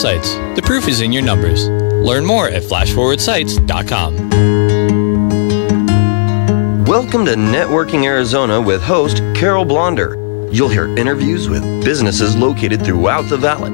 Sites. The proof is in your numbers. Learn more at flashforwardsites.com. Welcome to Networking Arizona with host Carol Blonder. You'll hear interviews with businesses located throughout the valley.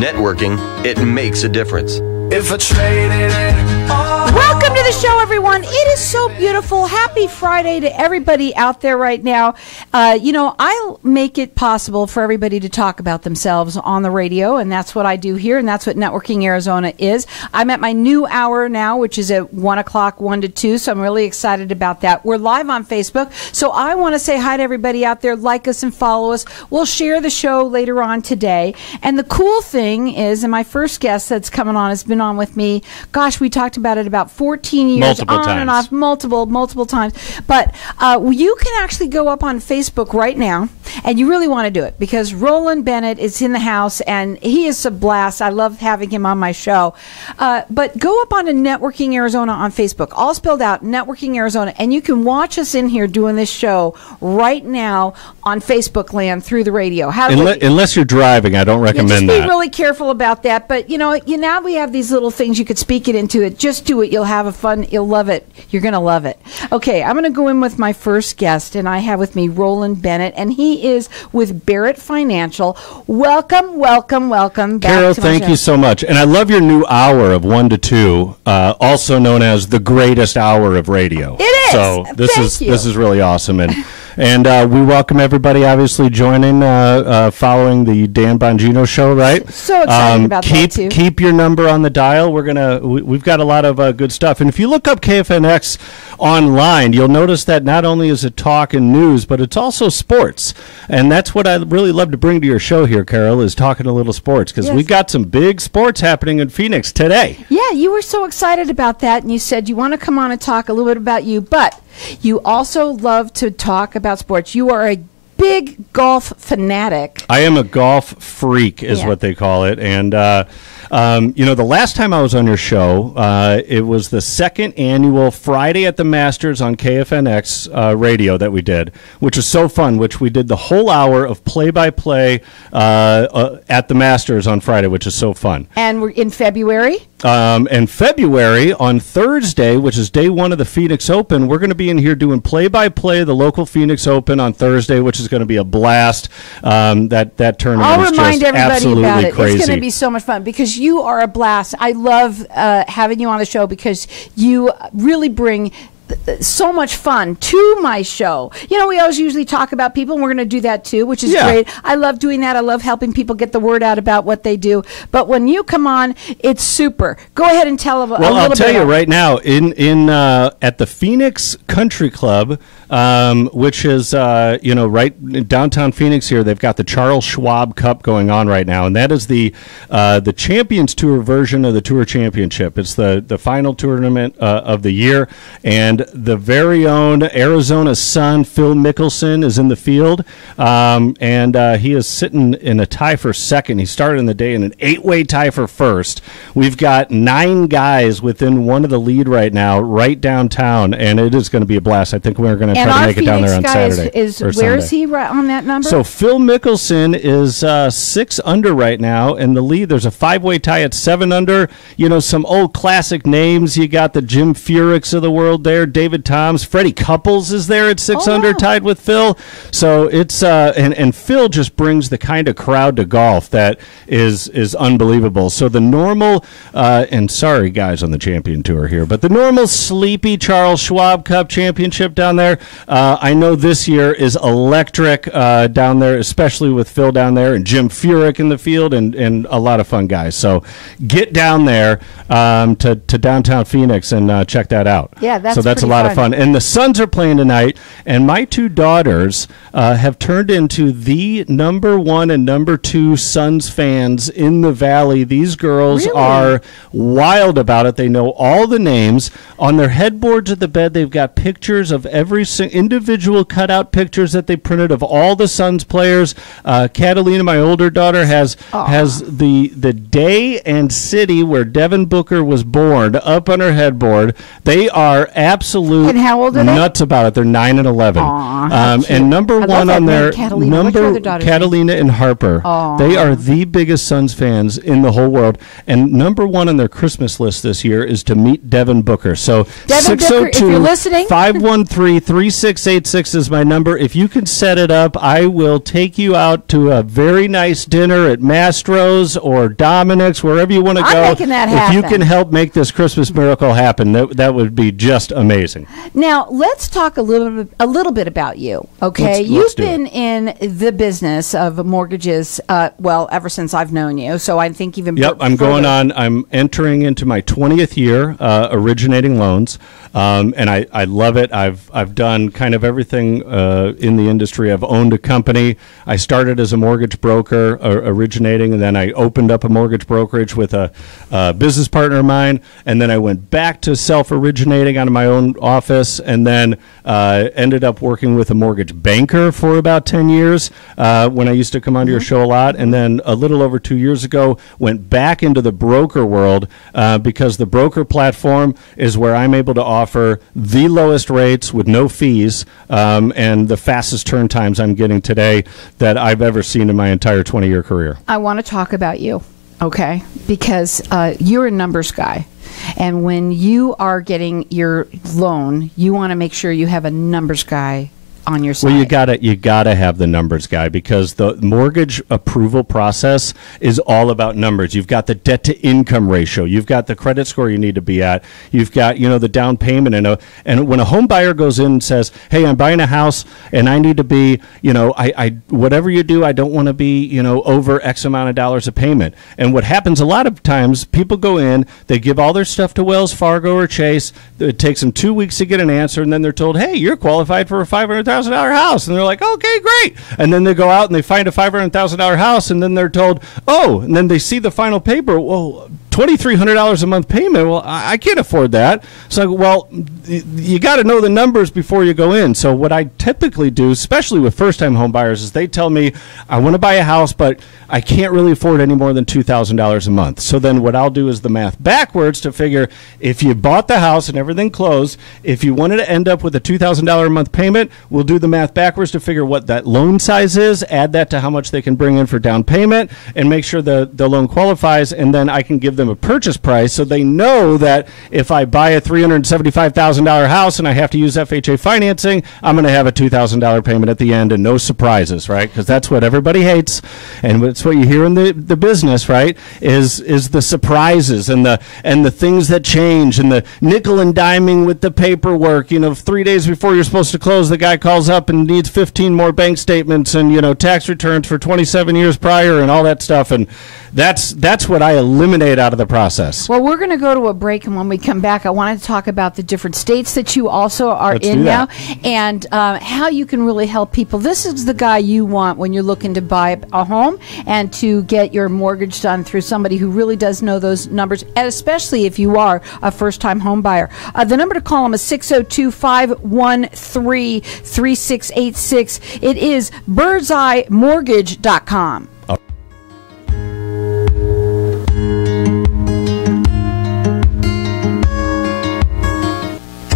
Networking, it makes a difference. If I traded it all. Welcome to the show, everyone. It is so beautiful. Happy Friday to everybody out there right now. I'll make it possible for everybody to talk about themselves on the radio, and that's what I do here, and that's what Networking Arizona is. I'm at my new hour now, which is at 1 o'clock, 1 to 2, so I'm really excited about that. We're live on Facebook, so I want to say hi to everybody out there. Like us and follow us. We'll share the show later on today. And the cool thing is, and my first guest that's coming on has been on with me, gosh, we talked about it about 14 years, multiple on times. And off, multiple times. But you can actually go up on Facebook right now, and you really want to do it because Roland Bennett is in the house, and he is a blast. I love having him on my show. But go up on to Networking Arizona on Facebook, all spelled out, Networking Arizona, and you can watch us in here doing this show right now on Facebook land through the radio. Unless you're driving, I don't recommend that. Just be really careful about that. But, now we have these little things you could speak it into it. Just do it. You'll have a fun. You'll love it. You're going to love it. Okay, I'm going to go in with my first guest, and I have with me Roland Bennett, and he is with Barrett Financial. Welcome back Carol, to my thank show. you so much. And I love your new hour of 1 to 2, also known as the greatest hour of radio. It is. So this Thank is you. really awesome. And we welcome everybody, obviously, joining, following the Dan Bongino show, right? So excited about that, too. Keep your number on the dial. We've got a lot of good stuff. And if you look up KFNX online, you'll notice that not only is it talk and news, but it's also sports. And that's what I really love to bring to your show here, Carol, is talking a little sports, because we got some big sports happening in Phoenix today. Yeah, you were so excited about that, and you said you want to come on and talk a little bit about you, but you also love to talk about sports. You are a big golf fanatic. I am a golf freak, is what they call it. And, the last time I was on your show, it was the second annual Friday at the Masters on KFNX radio that we did, which was so fun, which we did the whole hour of play-by-play at the Masters on Friday, which is so fun. And we're in February? In February, on Thursday, which is day one of the Phoenix Open, we're going to be in here doing play-by-play the local Phoenix Open on Thursday, which is going to be a blast. That tournament is just absolutely about it. crazy. It's going to be so much fun because you are a blast. I love having you on the show because you really bring so much fun to my show. We always usually talk about people, and we're going to do that too, which is great. I love doing that. I love helping people get the word out about what they do. But when you come on, it's super. Go ahead and tell a little bit. Well, I'll tell you right now, at the Phoenix Country Club, which is right in downtown Phoenix here, they've got the Charles Schwab Cup going on right now, and that is the Champions Tour version of the Tour Championship. It's the final tournament of the year, and the very own Arizona Sun, Phil Mickelson, is in the field, and he is sitting in a tie for second. He started in the day in an 8-way tie for first. We've got 9 guys within one of the lead right now, right downtown, and it is going to be a blast. I think we're going to try to make it down there on Saturday. Where is he on that number? So Phil Mickelson is 6 under right now in the lead. There's a 5-way tie at 7 under. Some old classic names. You got the Jim Furyk's of the world there. David Toms, Freddie Couples is there at 6 under, tied with Phil. So it's and Phil just brings the kind of crowd to golf that is unbelievable. So the normal and sorry guys on the Champion Tour here, but the normal sleepy Charles Schwab Cup Championship down there, I know this year is electric down there, especially with Phil down there and Jim Furyk in the field and a lot of fun guys. So get down there to downtown Phoenix and check that out. Yeah, that's a lot of fun. And the Suns are playing tonight, and my 2 daughters have turned into the number 1 and number 2 Suns fans in the Valley. These girls are wild about it. They know all the names. On their headboards of the bed, they've got pictures of every individual cutout pictures that they printed of all the Suns players. Catalina, my older daughter, has the day and city where Devin Booker was born up on her headboard. They are absolute and how old are they? Nuts about it. They're 9 and 11. And number one on their Catalina and Harper. Aww. They are the biggest Suns fans in the whole world. And number one on their Christmas list this year is to meet Devin Booker. So Devin Booker, if you're listening, 513-3686 is my number. If you can set it up, I will take you out to a very nice dinner at Mastro's or Dominic's, wherever you want to go. I'm making that happen. If you can help make this Christmas miracle happen, that would be just amazing. Now, let's talk a little bit about you, okay? You've been in the business of mortgages, ever since I've known you, so I think even I'm entering into my 20th year originating loans, and I love it. I've done kind of everything in the industry. I've owned a company. I started as a mortgage broker originating, and then I opened up a mortgage brokerage with a business partner of mine, and then I went back to self-originating out of my own office, and then ended up working with a mortgage banker for about 10 years when I used to come onto your show a lot, and then a little over 2 years ago went back into the broker world because the broker platform is where I'm able to offer the lowest rates with no fees and the fastest turn times I'm getting today that I've ever seen in my entire 20-year career. I want to talk about you, okay, because you're a numbers guy. And when you are getting your loan, you want to make sure you have a numbers guy on your side. Well, you gotta have the numbers guy, because the mortgage approval process is all about numbers. You've got the debt to income ratio, you've got the credit score you need to be at, you've got the down payment, and when a home buyer goes in and says, "Hey, I'm buying a house and I need to be, I whatever you do, I don't want to be, over X amount of dollars a payment." And what happens a lot of times, people go in, they give all their stuff to Wells Fargo or Chase. It takes them 2 weeks to get an answer, and then they're told, "Hey, you're qualified for a $500,000 house," and they're like, "Okay, great." And then they go out and they find a $500,000 house, and then they're told, "Oh," and then they see the final paper. "Well, $2,300 a month payment. Well, I can't afford that." So, well, you got to know the numbers before you go in. So what I typically do, especially with first-time home buyers, is they tell me, "I want to buy a house, but I can't really afford any more than $2,000 a month." So then what I'll do is the math backwards to figure, if you bought the house and everything closed, if you wanted to end up with a $2,000 a month payment, we'll do the math backwards to figure what that loan size is, add that to how much they can bring in for down payment, and make sure the loan qualifies, and then I can give them a purchase price so they know that if I buy a $375,000 house and I have to use FHA financing, I'm going to have a $2,000 payment at the end and no surprises, right? Because that's what everybody hates, and it's what you hear in the business, right? Is the surprises and the things that change and the nickel and diming with the paperwork. 3 days before you're supposed to close, the guy calls up and needs 15 more bank statements and tax returns for 27 years prior and all that stuff, and that's what I eliminate out of the process. Well, we're going to go to a break, and when we come back, I wanted to talk about the different states that you also are in now, and how you can really help people. This is the guy you want when you're looking to buy a home and to get your mortgage done through somebody who really does know those numbers, and especially if you are a first-time home buyer. The number to call them is 602-513-3686. It is birdseyemortgage.com.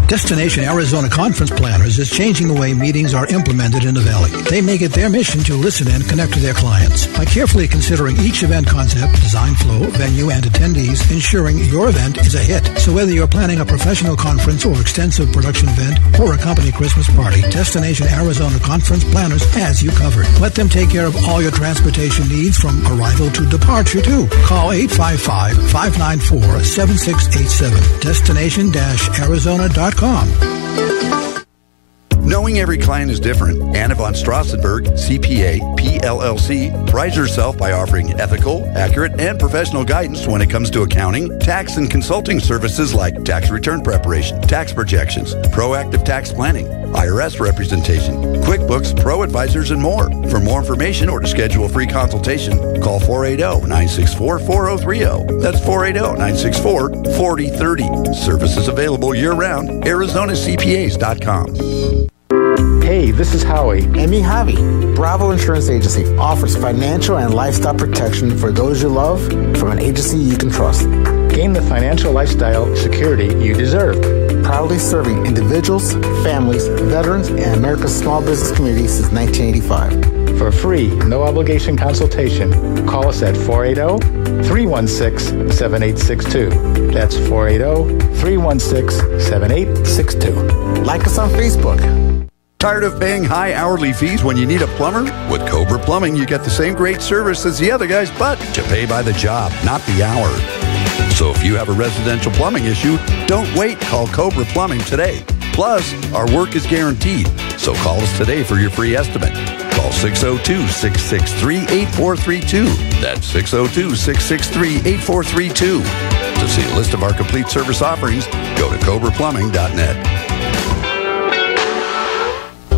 Destination Arizona Conference Planners is changing the way meetings are implemented in the Valley. They make it their mission to listen and connect to their clients. By carefully considering each event concept, design flow, venue, and attendees, ensuring your event is a hit. So whether you're planning a professional conference or extensive production event or a company Christmas party, Destination Arizona Conference Planners has you covered. Let them take care of all your transportation needs from arrival to departure, too. Call 855-594-7687. Destination-Arizona.com. Knowing every client is different, Anna von Strassenberg, CPA, PLLC, prides herself by offering ethical, accurate, and professional guidance when it comes to accounting, tax, and consulting services like tax return preparation, tax projections, proactive tax planning, IRS representation, QuickBooks, Pro Advisors, and more. For more information or to schedule a free consultation, call 480-964-4030. That's 480-964-4030. Services available year-round. ArizonaCPAs.com. Hey, this is Howie. And me, Javi. Bravo Insurance Agency offers financial and lifestyle protection for those you love from an agency you can trust. Gain the financial lifestyle security you deserve. Proudly serving individuals, families, veterans, and America's small business community since 1985. For a free, no-obligation consultation, call us at 480-316-7862. That's 480-316-7862. Like us on Facebook. Tired of paying high hourly fees when you need a plumber? With Cobra Plumbing, you get the same great service as the other guys, but you pay by the job, not the hour. So if you have a residential plumbing issue, don't wait. Call Cobra Plumbing today. Plus, our work is guaranteed. So call us today for your free estimate. Call 602-663-8432. That's 602-663-8432. To see a list of our complete service offerings, go to cobraplumbing.net.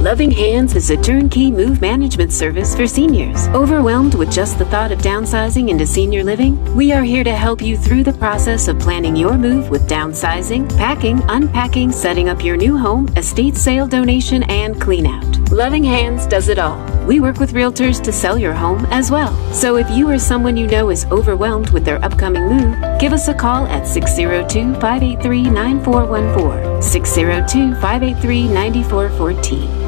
Loving Hands is a turnkey move management service for seniors. Overwhelmed with just the thought of downsizing into senior living? We are here to help you through the process of planning your move with downsizing, packing, unpacking, setting up your new home, estate sale donation, and clean out. Loving Hands does it all. We work with realtors to sell your home as well. So if you or someone you know is overwhelmed with their upcoming move, give us a call at 602-583-9414, 602-583-9414.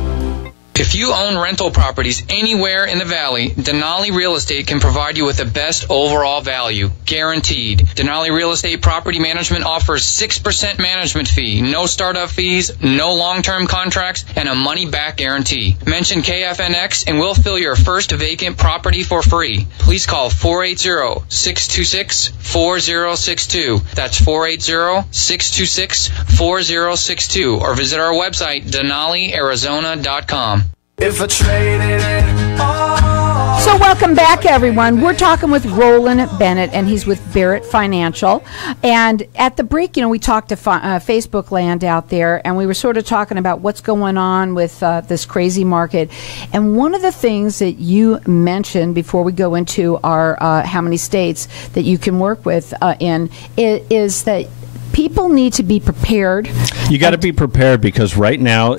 If you own rental properties anywhere in the Valley, Denali Real Estate can provide you with the best overall value, guaranteed. Denali Real Estate Property Management offers 6% management fee, no startup fees, no long-term contracts, and a money-back guarantee. Mention KFNX and we'll fill your first vacant property for free. Please call 480-626-4062. That's 480-626-4062, or visit our website, DenaliArizona.com. If I traded it all. So welcome back, everyone. We're talking with Roland Bennett, and he's with Barrett Financial. And at the break, we talked to Facebook land out there, and we were sort of talking about what's going on with this crazy market. And one of the things that you mentioned before we go into our how many states that you can work with is that people need to be prepared. You got to be prepared, because right now,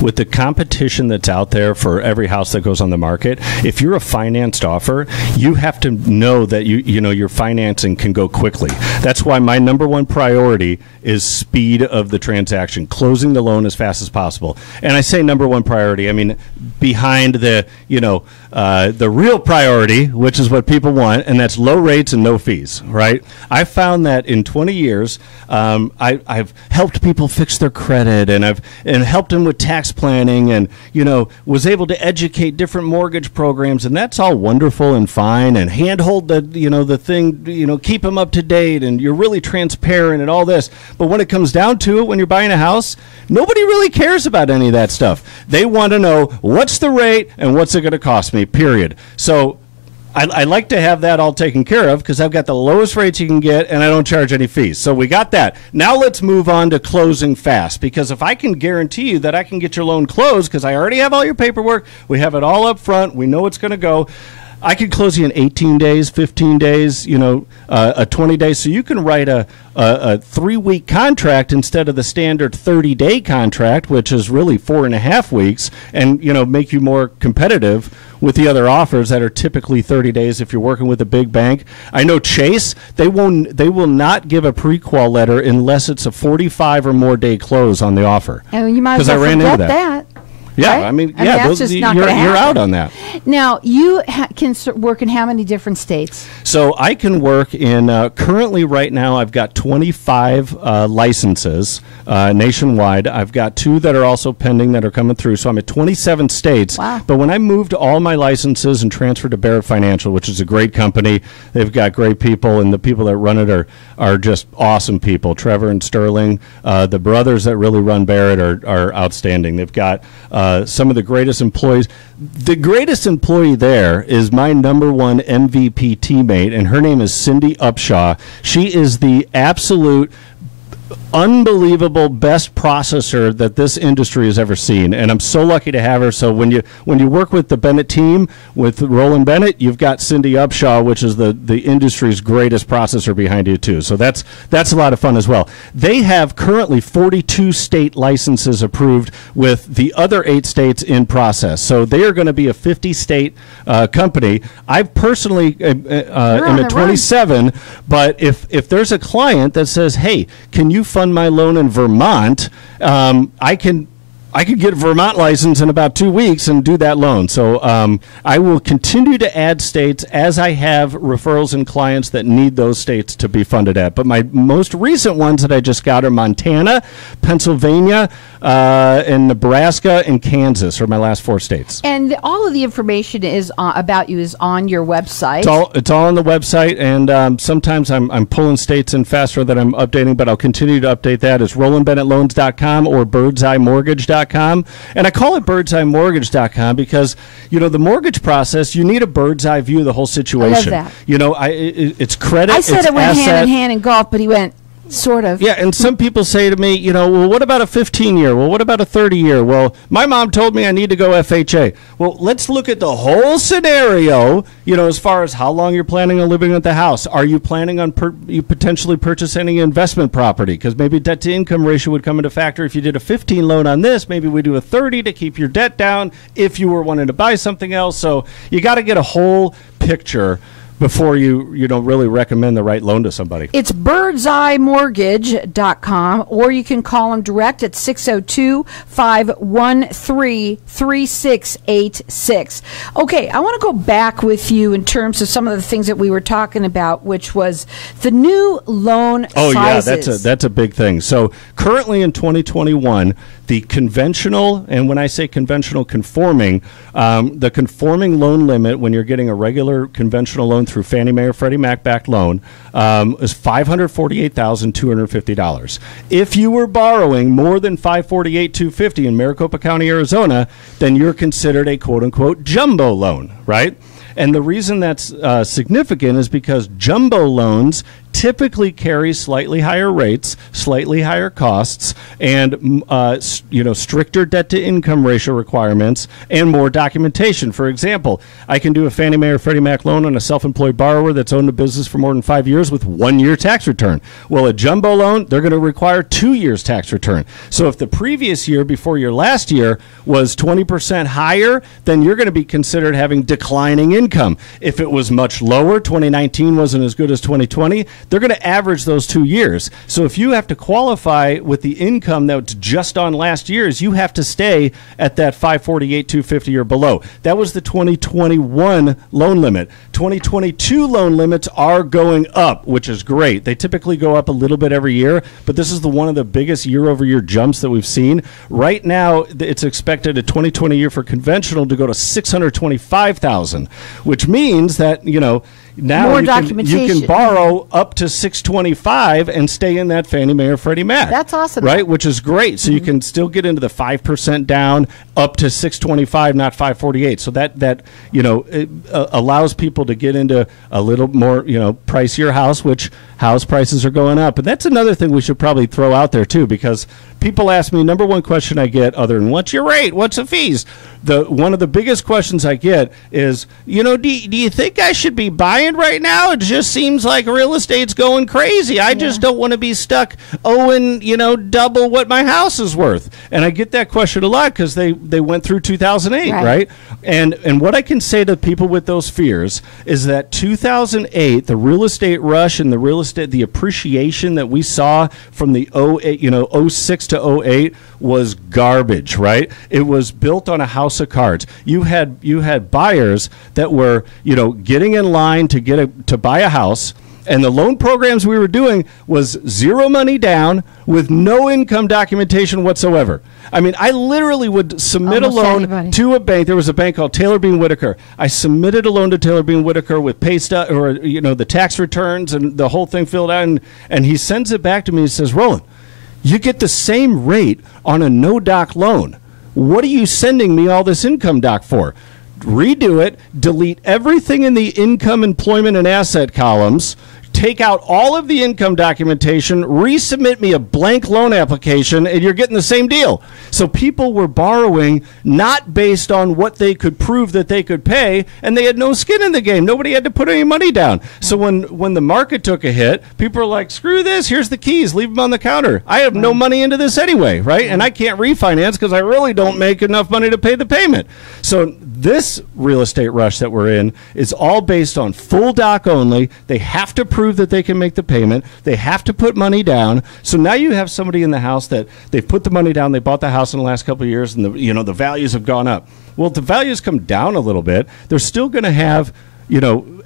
with the competition that's out there for every house that goes on the market, if you're a financed offer, you have to know that your financing can go quickly. That's why my number one priority is speed of the transaction, closing the loan as fast as possible. And I say number one priority, I mean behind the real priority, which is what people want, and that's low rates and no fees, right? I found that in 20 years, I've helped people fix their credit, and I've helped them with tax planning, and was able to educate different mortgage programs, and that's all wonderful and fine, and handhold the thing, keep them up to date, and you're really transparent and all this. But when it comes down to it, when you're buying a house, nobody really cares about any of that stuff. They want to know what's the rate and what's it going to cost me, period. So I like to have that all taken care of, because I've got the lowest rates you can get, and I don't charge any fees. So we got that. Now let's move on to closing fast, because if I can guarantee you that I can get your loan closed, because I already have all your paperwork, we have it all up front, we know it's going to go, I could close you in 18 days, 15 days, 20 days. So you can write a 3-week contract instead of the standard 30-day contract, which is really 4.5 weeks, and make you more competitive with the other offers that are typically 30 days if you're working with a big bank. I know Chase, they will not give a pre-qual letter unless it's a 45 or more day close on the offer. And you might as well forget that. Yeah, right? You're out on that. Now, you can work in how many different states? So I can work in, currently right now, I've got 25 licenses nationwide. I've got 2 that are also pending that are coming through. So I'm at 27 states. Wow. But when I moved all my licenses and transferred to Barrett Financial, which is a great company, they've got great people, and the people that run it are just awesome people. Trevor and Sterling, the brothers that really run Barrett are outstanding. They've got some of the greatest employees. The greatest employee there is my number one MVP teammate, and her name is Cindy Upshaw. She is the absolute unbelievable best processor that this industry has ever seen, and I'm so lucky to have her. So when you work with the Bennett team with Roland Bennett, you've got Cindy Upshaw, which is the industry's greatest processor behind you too. So that's a lot of fun as well. They have currently 42 state licenses approved, with the other 8 states in process. So they are going to be a 50-state company. I personally am at 27, but if there's a client that says, hey, can you fund my loan in Vermont? I could get a Vermont license in about 2 weeks and do that loan. So I will continue to add states as I have referrals and clients that need those states to be funded at. But my most recent ones that I just got are Montana, Pennsylvania, and Nebraska and Kansas are my last 4 states. And all of the information is about you is on your website. It's all on the website, and sometimes I'm pulling states in faster than I'm updating, but I'll continue to update that. It's RolandBennettLoans.com or BirdsEyeMortgage.com. And I call it BirdsEyeMortgage.com because, the mortgage process, you need a bird's eye view of the whole situation. I love that. It's credit, I said it's it went asset. hand in hand in golf, but he went sort of. Yeah, and some people say to me, well, what about a 15-year? Well, what about a 30-year? Well, my mom told me I need to go FHA. Well, let's look at the whole scenario, as far as how long you're planning on living at the house. Are you planning on you potentially purchasing any investment property? Because maybe debt-to-income ratio would come into factor. If you did a 15 loan on this, maybe we do a 30 to keep your debt down if you were wanting to buy something else. So you got to get a whole picture before you really recommend the right loan to somebody. It's birdseyeMortgage.com, or you can call them direct at 602-513-3686. Okay, I want to go back with you in terms of some of the things that we were talking about, which was the new loan sizes. Yeah, that's a big thing. So currently in 2021, the conventional, and when I say conventional, conforming, the conforming loan limit when you're getting a regular conventional loan through Fannie Mae or Freddie Mac backed loan is $548,250. If you were borrowing more than $548,250 in Maricopa County, Arizona, then you're considered a quote-unquote jumbo loan, right? And the reason that's significant is because jumbo loans typically carry slightly higher rates, slightly higher costs, and stricter debt-to-income ratio requirements and more documentation. For example, I can do a Fannie Mae or Freddie Mac loan on a self-employed borrower that's owned a business for more than 5 years with 1 year tax return. Well, a jumbo loan, they're going to require 2 years tax return. So if the previous year before your last year was 20% higher, then you're going to be considered having declining income. If it was much lower, 2019 wasn't as good as 2020, they're going to average those 2 years. So if you have to qualify with the income that's just on last year's, you have to stay at that $548,250 or below. That was the 2021 loan limit. 2022 loan limits are going up, which is great. They typically go up a little bit every year, but this is one of the biggest year-over-year jumps that we've seen. Right now, it's expected a 2020 year for conventional to go to $625,000, which means that, now you can borrow up to $625 and stay in that Fannie Mae or Freddie Mac. That's awesome, right? Which is great. So you can still get into the 5% down up to $625, not $548. So that it allows people to get into a little more pricier house, which house prices are going up. And that's another thing we should probably throw out there too, because people ask me, number one question I get, other than what's your rate, what's the fees? One of the biggest questions I get is, do you think I should be buying right now? It just seems like real estate's going crazy. I just don't want to be stuck owing, double what my house is worth. And I get that question a lot because they went through 2008, right? And what I can say to people with those fears is that 2008, the real estate rush and the appreciation that we saw from the 06 to 08 was garbage, right? It was built on a house of cards. You had buyers that were, getting in line to buy a house, and the loan programs we were doing was zero money down with no income documentation whatsoever. I mean, I literally would submit a loan to a bank. There was a bank called Taylor Bean Whitaker. I submitted a loan to Taylor Bean Whitaker with pay stub or the tax returns and the whole thing filled out, and he sends it back to me and says, Roland, you get the same rate on a no-doc loan. What are you sending me all this income doc for? Redo it, delete everything in the income, employment, and asset columns, take out all of the income documentation, resubmit me a blank loan application, and you're getting the same deal. So people were borrowing not based on what they could prove that they could pay, and they had no skin in the game. Nobody had to put any money down. So when the market took a hit, people were like, screw this, here's the keys, leave them on the counter. I have no money into this anyway, right? And I can't refinance because I really don't make enough money to pay the payment. So this real estate rush that we're in is all based on full doc only. They have to prove that they can make the payment. They have to put money down. So now you have somebody in the house that they've put the money down. They bought the house in the last couple of years, and the values have gone up. Well, if the values come down a little bit, they're still going to have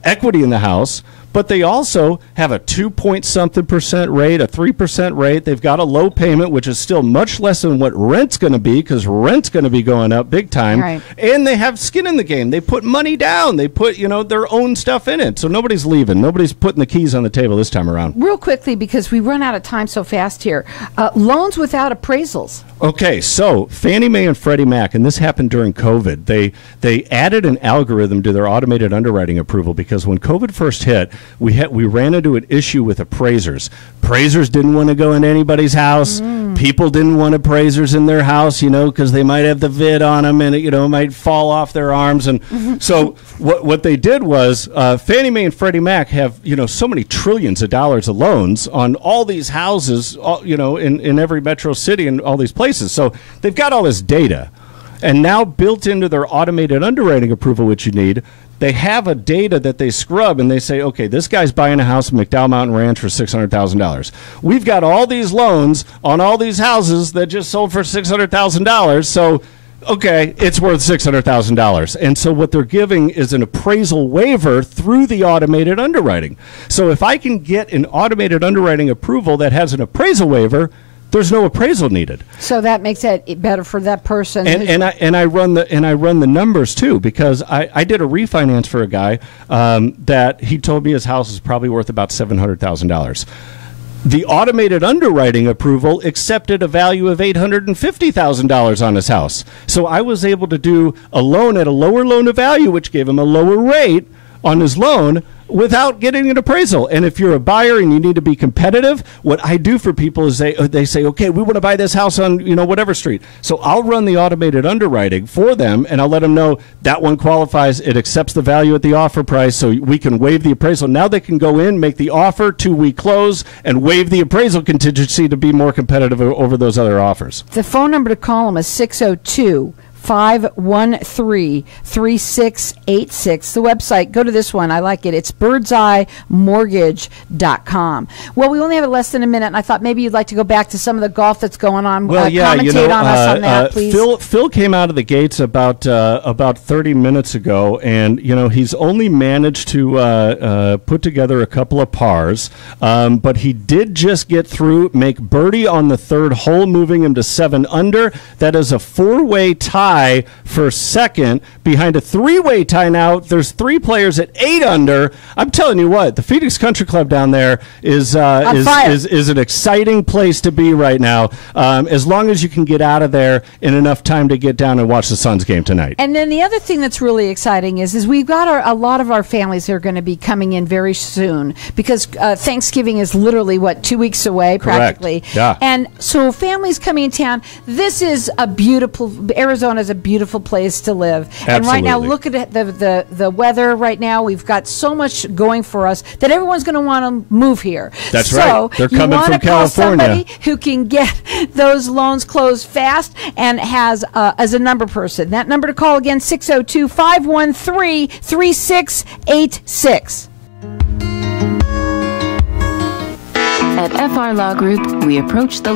equity in the house. But they also have a 2-point-something% rate, a 3% rate. They've got a low payment, which is still much less than what rent's going to be, because rent's going to be going up big time. Right. And they have skin in the game. They put money down. They put, their own stuff in it. So nobody's leaving. Nobody's putting the keys on the table this time around. Real quickly, because we run out of time so fast here, loans without appraisals. Okay, so Fannie Mae and Freddie Mac, and this happened during COVID, they added an algorithm to their automated underwriting approval, because when COVID first hit, we ran into an issue with appraisers. Appraisers didn't want to go into anybody's house. People didn't want appraisers in their house, because they might have the vid on them and it might fall off their arms. And so what they did was Fannie Mae and Freddie Mac have so many trillions of dollars of loans on all these houses, in every metro city and all these places. So they've got all this data. And now built into their automated underwriting approval, which you need, they have a data that they scrub, and they say, okay, this guy's buying a house in McDowell Mountain Ranch for $600,000. We've got all these loans on all these houses that just sold for $600,000. So, okay, it's worth $600,000. And so what they're giving is an appraisal waiver through the automated underwriting. So if I can get an automated underwriting approval that has an appraisal waiver, there's no appraisal needed. So that makes it better for that person. And I run the numbers too, because I did a refinance for a guy that he told me his house is probably worth about $700,000. The automated underwriting approval accepted a value of $850,000 on his house. So I was able to do a loan at a lower loan to value, which gave him a lower rate on his loan, without getting an appraisal. And if you're a buyer and you need to be competitive, what I do for people is they say, okay, we want to buy this house on whatever street. So I'll run the automated underwriting for them, and I'll let them know that one qualifies. It accepts the value at the offer price, so we can waive the appraisal. Now they can go in, make the offer, 2-week close, and waive the appraisal contingency to be more competitive over those other offers. The phone number to call them is 602-513-3686. The website, go to this one. I like it. It's birdseyeMortgage.com. Well, we only have less than a minute, and I thought maybe you'd like to go back to some of the golf that's going on. Well, commentate on us on that, please. Phil came out of the gates about 30 minutes ago, and he's only managed to put together a couple of pars, but he did just get through, make birdie on the third hole, moving him to 7 under. That is a 4-way tie for second, behind a 3-way tie now. There's 3 players at 8 under. I'm telling you what, the Phoenix Country Club down there is an exciting place to be right now, as long as you can get out of there in enough time to get down and watch the Suns game tonight. And then the other thing that's really exciting is we've got a lot of our families that are going to be coming in very soon, because Thanksgiving is literally, 2 weeks away, practically. Correct. Yeah. And so families coming in town, this is a beautiful, Arizona is a beautiful place to live. Absolutely. And right now, look at the weather right now. We've got so much going for us that everyone's going to want to move here. That's right. They're coming from California. Somebody who can get those loans closed fast and has as a number person. That number to call again, 602-513-3686. At FR Law Group, we approach the